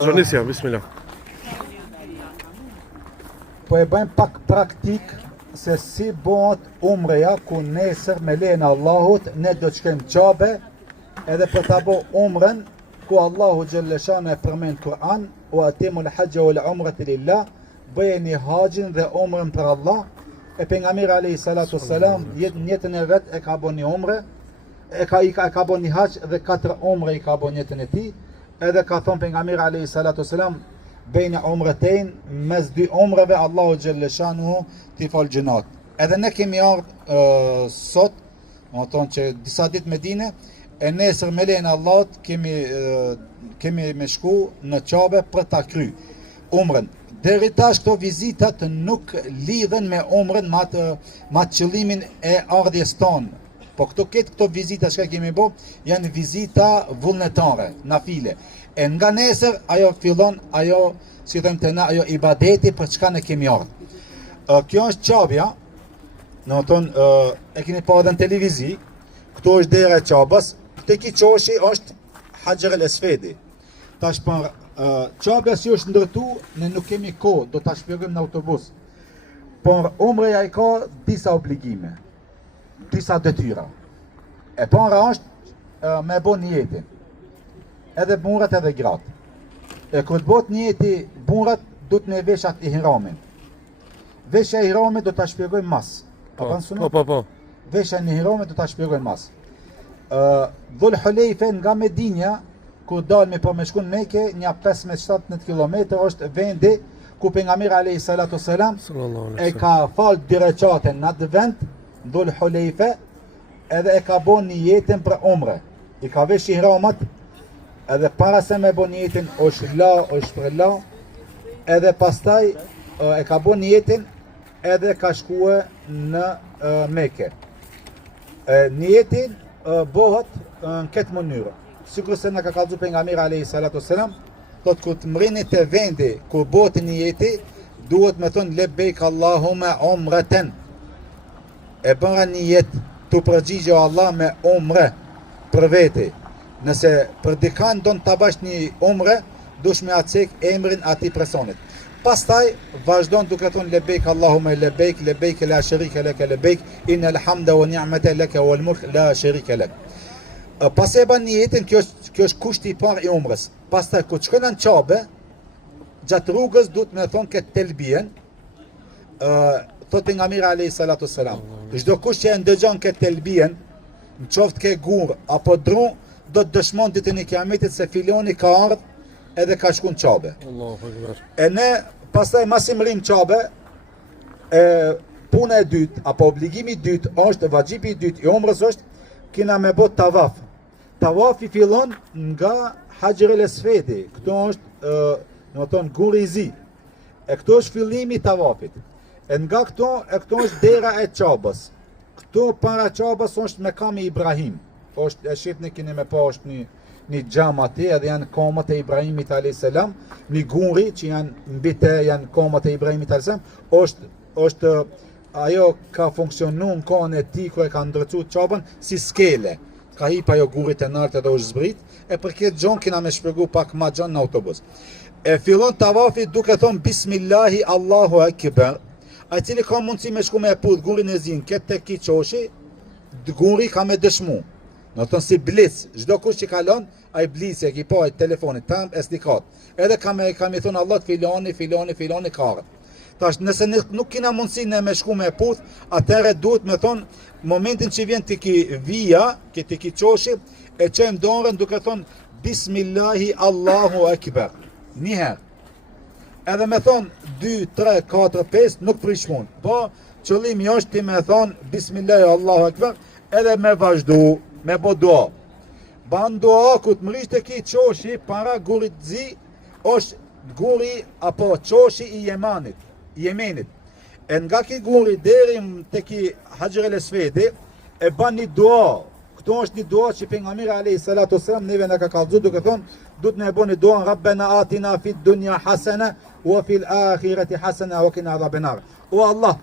Zonisja, bismillah. Po e bëjmë pak praktik se si bëhet umreja ku nesër me lejen e Allahut ne do të shkojmë Qabe edhe për ta bë umrën ku Allahu xhalleshana e përmend Kur'an wa atimul hajja wal umrata lillah, bëjeni haxhin dhe umrën për Allah. E pejgamberi alayhi salatu wassalam jetën e vet e ka bënë umre, e ka bënë haxh dhe 4 umre i ka bënë jetën e tij. Edhe ka thonë pejgamberi alayhi salatu wassalam bejna umretein, mes 2 umreve Allahu xhalleshanu t'i fal gjunat. Edhe ne kemi ardhur sot, do të thonë që disa ditë me dine, e nesër me lejen e Allahut kemi me shku në Qabe për ta kry umrën. Deri tash këto vizitat nuk lidhen me umrën, me qëllimin e ardhjes tonë. Po këto vizita që kemi bë janë vizita vullnetare, nafile. E nga nesër ajo fillon, ajo si them të na, ajo ibadeti për çka ne kemi ardhur. Kjo është Qabja, do të thonë e keni pa edhe në televizi. Këtu është dera e Qabës, tek i çoshi është Hajar el-Aswadi. Tash për Qabja si është ndërtu, ne nuk kemi kohë, do ta shpjegojmë në autobus. Por umreja i ka disa obligime, disa detyra. E para është me bë niyetin, edhe burrat edhe gratë. E kur të bëhet niyeti burrat, duhet me veshat ihramin. Veshja e ihramit do ta shpjegoj mas. Po. Veshja e ihramit do ta shpjegoj mas. Dhul Hulejfe nga Medinja, ku dalmi po me shku në Mekë, një 15-17 km është vendi ku pejgamberi alayhi salatu wassalam e ka fal 2 rekate në atë vend, Dhul Hulejfe, edhe e ka bën niyetin për umre. I ka vesh ihramat, edhe para se me bën niyetin është për la, edhe pastaj e ka bën niyetin edhe ka shkuar në Mekë. Niyetin bëhet në këtë mënyrë. Sikur se na ka kallëzu pejgamberi alayhi salatu wassalam, thotë kur të mrini te vendi ku bëhet niyeti, duhet me thonë lebejk Allahumma umratan. E bëra niyet të përgjigjo Allah me umre për vete. Nëse për dikan do në të bash një umre, dush me acek emrin ati personit. Pastaj vazhdon duke thonë lebejk Allahumma lebejk, lebejk la sharika lak, lebejk inna alhamda wa ni'mata lak wal mulk la sharika lak. Pas e ban niyetin, kjo është kushti i parë i umrës. Pastaj kur shkon në Qabe, gjatë rrugës duhet me thonë këtë telbien, thot pejgamberi alayhi salatu wassalam, çdo kush që e ndëgjon këtë telbien, në qoftë ke gur apo dru, do të dëshmon ditën e Kiametit se filoni ka ardhur edhe ka shkuar në Qabe. Allahu akbar. E ne pastaj masi mrim Qabe, puna e dytë apo obligimi i dytë është, vaxhipi i dytë i umrës është kena me bë tavaf. Tavafi fillon nga Hajar el-Aswadi. Këto është, do të thonë guri i zi. E këto është fillimi i tavafit. E nga këto është dera e Qabës. Këto para Qabës është Mekami Ibrahim. Është e shihni keni me pa është një xham aty, edhe janë komët e Ibrahimit alayhis salam, një guri që janë mbi të janë komët e Ibrahimit alayhis salam, është ajo ka funksionuar në kohën e tij kur e ka ndërtuar Qabën si skele. Ka hip ajo gurit e nartë edhe është zbrit, e për këtë gjon kena me shpjegu pak ma gjon në autobus. E fillon tavafi duke thonë Bismillahi Allahu Akbar. Ai cili ka mundësi me shku me puth gurin e zin, këtë tek ki qoshi, guri ka me dëshmu. Në thonë si blic, çdo kush që kalon, ai blic e ki pa e telefonit, tam e slikat. Edhe ka me thonë Allah filoni ka ardhur. Tash nëse nuk kena mundësi ne me shku me puth, atëherë duhet me thonë momentin që vjen të ki vija, të ki qoshi, e qëjmë dorën duke thonë Bismillahi Allahu Akbar. Njëherë. Edhe me thonë 2, 3, 4, 5, nuk prishmon. Po, qëllimi është ti me thonë Bismillahi Allahu Akbar, edhe me vazhdu, me bo dua. Ban dua, ku të mërisht të ki qoshi, para gurit zi, është guri apo qoshi i Jemenit. E nga ki guri deri të ki Hajar el-Aswadi, e ban një dua. Këto është një dua që pejgamberi alayhi salatu wassalam neve na ka kallëzu duke thonë, duhet ne bëni dua Rabbana atina fid dunya hasana wa fil akhirati hasana wa qina adhaban nar. O Allah,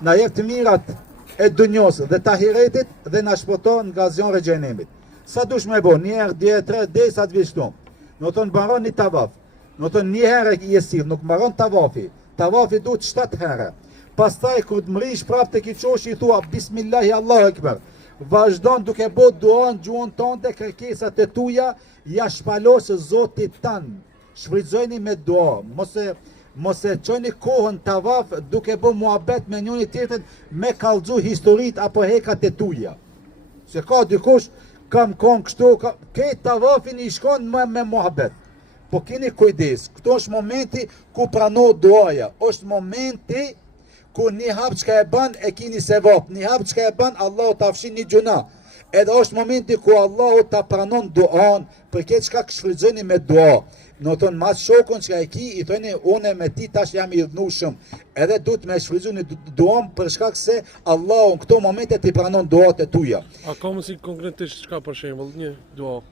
na jep të mirat e dunjos dhe të ahiretit dhe na shpëton nga zjarri i xhenemit. Sa dush me bo, një herë, 2, 3, derisa të vishtu. Në thonë baron një tavaf. Në të një herë i sill, nuk mbaron tavafi. Tavafi duhet 7 herë. Pastaj kur të mrish prapë tek i çoshi i thua Bismillahi Allahu Akbar. Vazhdon duke bërë dua në gjuhën tënde, kërkesat e tuaja ja shpalosë Zotit tanë. Shfrytëzojeni me dua, mos e çoni kohën tavaf duke bërë muhabet me njëri tjetrin, me kallxu historitë apo hekat e tuaja. Se ka dikush kam kon kështu, ke tavafin i shkon me muhabet. Po keni kujdes, këto është momenti ku pranohet duaja, është momenti ku një hap çka e bën e kini sevap, një hap çka e bën Allahu ta fshin një gjuna. Edhe është momenti ku Allahu ta pranon duan, për këtë çka shfrytëzoni me dua. Në tonë mas shokun që e ki, i thoni une me ti tash jam i dhnushëm. Edhe duhet me shfrytëzu një duam për shkak se Allahu në këto momente ti pranon duat e tuja. A ka mësi konkretisht çka për shembull një dua?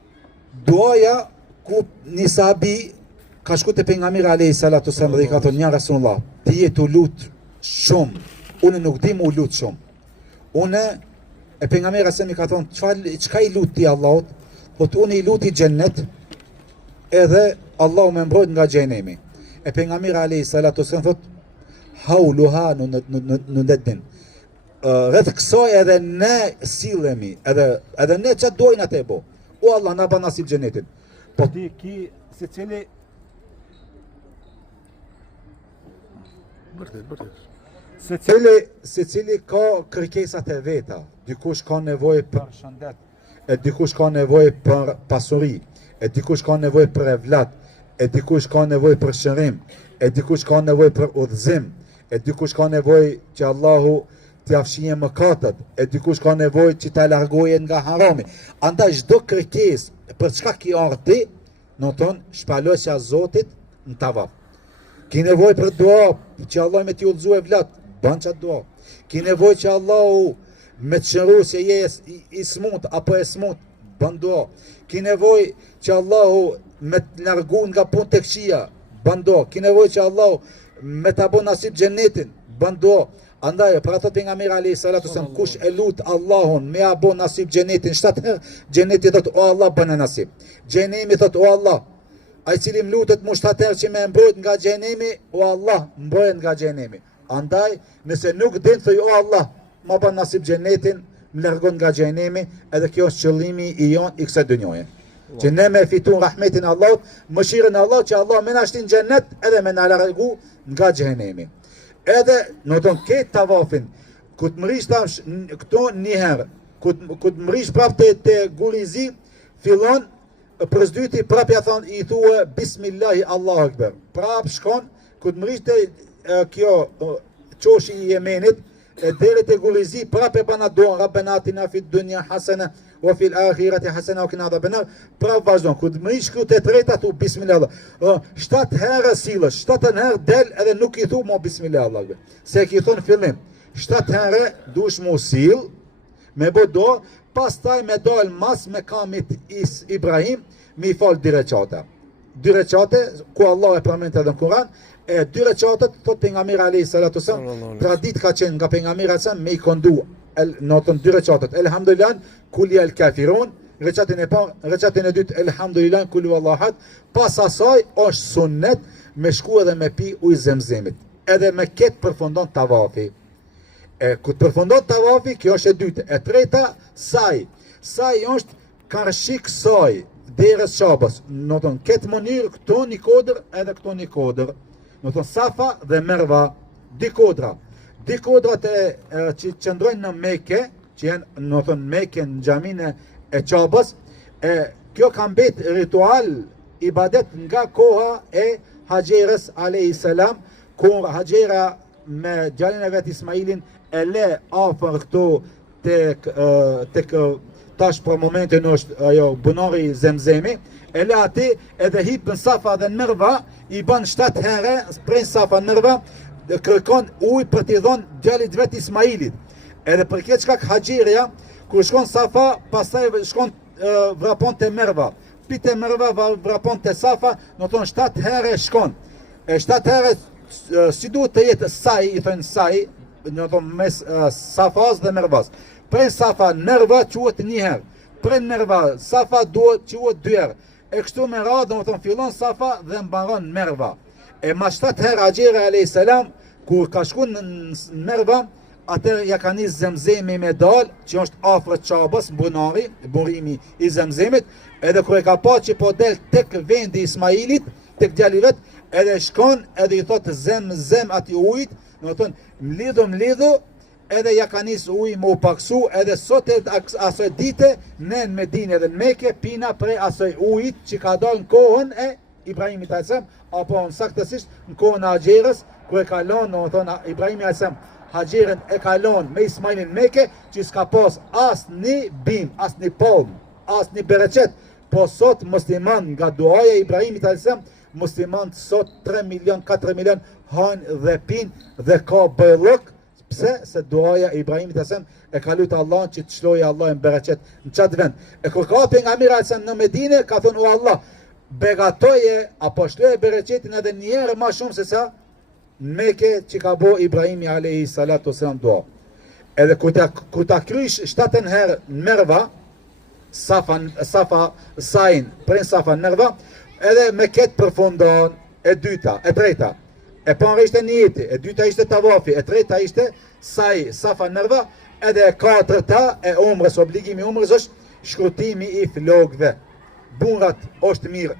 Duaja ku një sahabi ka shku te pejgamberi alayhi salatu wasallam dhe i ka thonë ja Rasulullah, ti je tu lut shumë, unë nuk di mu lut shumë. Unë e pejgamberi asemi ka thonë çka i lut ti Allahut? Thot unë i luti xhennet edhe Allahu më mbrojt nga xhenemi. E pejgamberi alayhi salatu wasallam thot hauluha në ndedin. Rreth kësaj edhe ne sillemi, edhe ne çfarë dojnë atë bo. O Allah na bën nasib xhenetin. Po ti ki secili secili ka kërkesat e veta. Dikush ka nevojë për shëndet, e dikush ka nevojë për pasuri, e dikush ka nevojë për evlat, e dikush ka nevojë për shërim, e dikush ka nevojë për udhëzim, e dikush ka nevojë që Allahu t'i afshije mëkatet, e dikush ka nevojë që t'a largoje nga harami. Andaj çdo kërkesë për çka ki ardhi, në tonë shpalosja Zotit në tavaf. Ki nevojë për dua që Allah me t'i udhëzu evlat, bën çat dua. Ki nevojë që Allahu me të shëru se je i smut apo e smut, bën dua. Ki nevojë që Allahu me të largu nga punë të këqija, bën dua. Ki nevojë që Allahu me ta bën nasib xhenetin, bën dua. Andaj, për ato pejgamberi alayhi salatu wasallam, kush e lut Allahun me a bën nasib xhenetin 7 herë, xheneti thot o Allah bën nasib. Xhenemi thot o Allah, ai cili më lutet më 7 herë që më mbrojt nga xhenemi, o Allah, mbrojt nga xhenemi. Andaj, nëse nuk din thoj o Allah, ma bën nasib xhenetin, më largon nga xhenemi, edhe kjo është qëllimi i jon i kësaj dynjoje. Që ne me fitun rahmetin Allahut, mëshirën e Allahut që Allah më na shtin xhenet edhe më na largu nga xhenemi. Edhe në tonë ketë tavafin, ku të mërish tash këto një herë, ku të mërish prapë të gurizi, fillon përzdyti prapë ja thonë i thua Bismillahi Allahu Akbar. Prapë shkon, ku të mërish të kjo çoshi i Yemenit, deri te gurizi prapë bana dua Rabbana atina fid dunya hasana wa fil akhirati hasana wa qina adhaban nar. Prapë vazhdon, ku të mërish këtu te treta thu Bismillah. 7 herë sillesh, 7 herë del edhe nuk i thu mo Bismillah Allah. Se ki thon fillim, 7 herë dush mo sill me bodo, pastaj me dal mas me kamit Ibrahim mi fal 2 recate. 2 recate ku Allah e përmend edhe në Kur'an. E 2 recatet thot pejgamberi alayhi salatu wasallam, tradit ka qenë nga pejgamberi sa me I kondu notën 2 recatet. Elhamdulillah kul ya al-kafirun, recatin e parë, recatin e dytë elhamdulillah kul huwallahu ahad. Pas asaj është sunnet me shku edhe me pi ujë zemzemit. Edhe me këtë përfundon tavafi. Ku përfundon tavafi, kjo është e dytë. E treta saj. Saj është karshik saj derës Qabës. Notën këtë mënyrë këto një kodër edhe këto një kodër. Në thonë Safa dhe Merva, di kodra. Di kodrat që qëndrojnë në Mekë, që janë në thonë Mekë në xhamin e Qabës, kjo ka mbet ritual ibadet nga koha e Hajerës alayhi salam, kur Hajera me djalin e vet Ismailin e le afër këtu tek tash për momentin është ajo bunari Zemzemi, e le ati edhe hipën Safa dhe Merva, I bën 7 herë, prej Safa Merva, kërkon ujë për t'i dhonë djalit vet Ismailit. Edhe për këtë çka Haxheria, kur shkon Safa, pastaj shkon vrapon te Merva. Pite Merva vrapon te Safa, do thonë 7 herë shkon. E 7 herë si duhet të jetë saj, I thënë saj, do thonë mes Safas dhe Mervas. Prej Safa Merva quhet 1 herë. Prej Merva Safa duhet quhet 2 herë. e kështu me radhë, domethënë fillon Safa dhe mbaron Merva. E ma 7 herë Hajeri alayhis salam kur ka shku në Merva, atëherë ja ka nis Zemzemi me dal, që është afër Çabës, bunari, burimi i Zemzemit, edhe kur e ka pa që po del tek vendi i Ismailit, tek djali vet, edhe shkon edhe i thot Zemzem ati ujit, domethënë mlidhu, edhe ja ka nis uji më u paksu, edhe sot e asoj dite në Medinë dhe në Mekë pina prej asoj ujit që ka dalë në kohën e Ibrahimit alayhis salam, apo në saktësisht në kohën e Haxherës, ku e kalon, domethënë Ibrahimi alayhis salam Haxherën e kalon me Ismailin në Mekë, që s'ka pas asnjë bim, asnjë palm, asnjë bereqet. Po sot musliman nga duaja e Ibrahimit alayhis salam, musliman sot 3 milion, 4 milion hajnë dhe pinë dhe ka bëllëk. Pse? Se duaja e Ibrahimit alayhis salam e ka lutë Allah që të shlojë Allah në bereqet në qatë vend. E kur ka pejgamberi alayhis salam në Medinë, ka thonë o Allah, begatoje apo shloje bereqetin edhe njerë ma shumë se sa në Mekë që ka bo Ibrahimi alayhis salam dua. Edhe ku ta krysh 7 herë në Merva, Safa Sain, prej Safa në Merva, edhe me ketë përfundon e treta. E parë ishte niyeti, e dyta ishte tavafi, e treta ishte Safa në Merva, edhe e katërta e umrës, obligimi umrës është shkrutimi i flokëve. Burrat është mirë,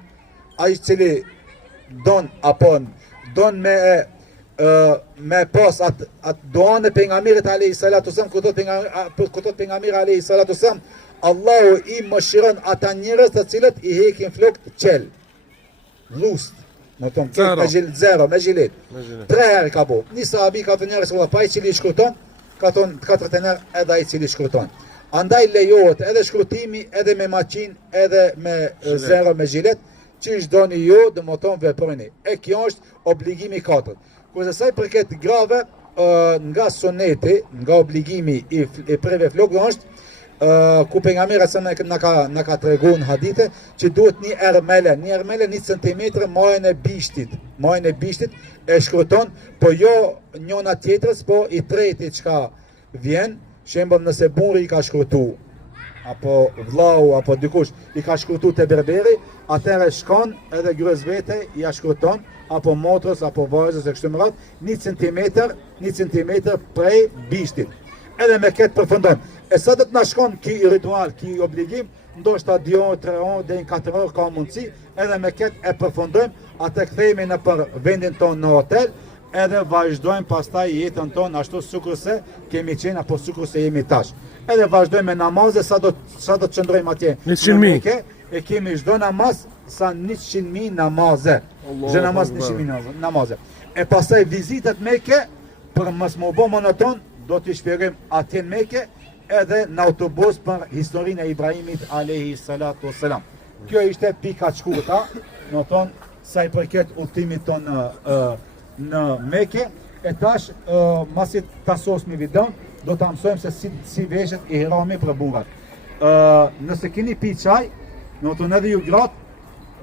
ai cili don me pas atë doan e pejgamberit alayhis salam, ku thot pejgamberi alayhis salam, Allahu I mëshiron ata njerëz të cilët I hekin flokët qel. Lust, më tonë me gjilet. 3 herë ka bo. Një sahabi ka të njerëz, pa I cili shkruton, ka thonë 4 herë edhe ai cili shkruton. Andaj lejohet edhe shkrutimi, edhe me maqin, edhe me zero me gjilet, që është doni ju, dhe më tonë veproni. E kjo është obligimi 4. Kurse sa I përket grave, nga suneti, nga obligimi I preve flokëve është, ku pejgamberi sa na ka treguar në hadithe që duhet një ermele 1 centimetër majën e bishtit e shkruton, po jo njëna tjetrës, po I treti çka vjen, shembull nëse burri I ka shkrutu, apo vllau apo dikush I ka shkrutu te berberi, atëherë shkon edhe gruazvete ja shkruton, apo motrës apo vajzës e kështu me radhë 1 centimetër prej bishtit. Edhe me këtë përfundon. E sa do të na shkon ki ritual, ki obligim, ndoshta 2 orë, 3 orë, deri në 4 orë ka mundësi, edhe me këtë e përfundojmë, atë kthehemi në për vendin tonë në hotel, edhe vazhdojmë pastaj jetën tonë ashtu sikurse kemi qenë apo sikurse jemi tash. Edhe vazhdojmë me namaze, sa do të qëndrojmë atje. 100.000. E kemi çdo namaz sa 100.000 namaze. Çdo namaz 100.000 namaze. E pastaj vizitat Mekë, për mos më bë monoton, do t'i shpjegojmë atje në Mekë, edhe në autobus për historinë e Ibrahimit alayhis salam. Kjo ishte pika të shkurtë, do thonë sa I përket udhëtimit ton në Mekë. E tash masi ta sosmi videon, do ta mësojmë se si veshet ihrami për burrat. Nëse keni pi çaj, do thonë edhe ju gratë,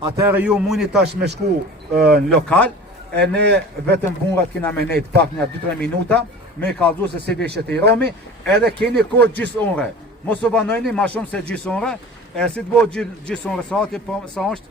atëherë ju mundi tash me shku në lokal, e ne vetëm burrat kena me nejt pak një 2-3 minuta, me kallëzu se si veshet ihrami, edhe keni kohë gjysmë ore. Mos u banojni ma shumë se gjysmë ore, e si të bëhet gjysmë ore sa është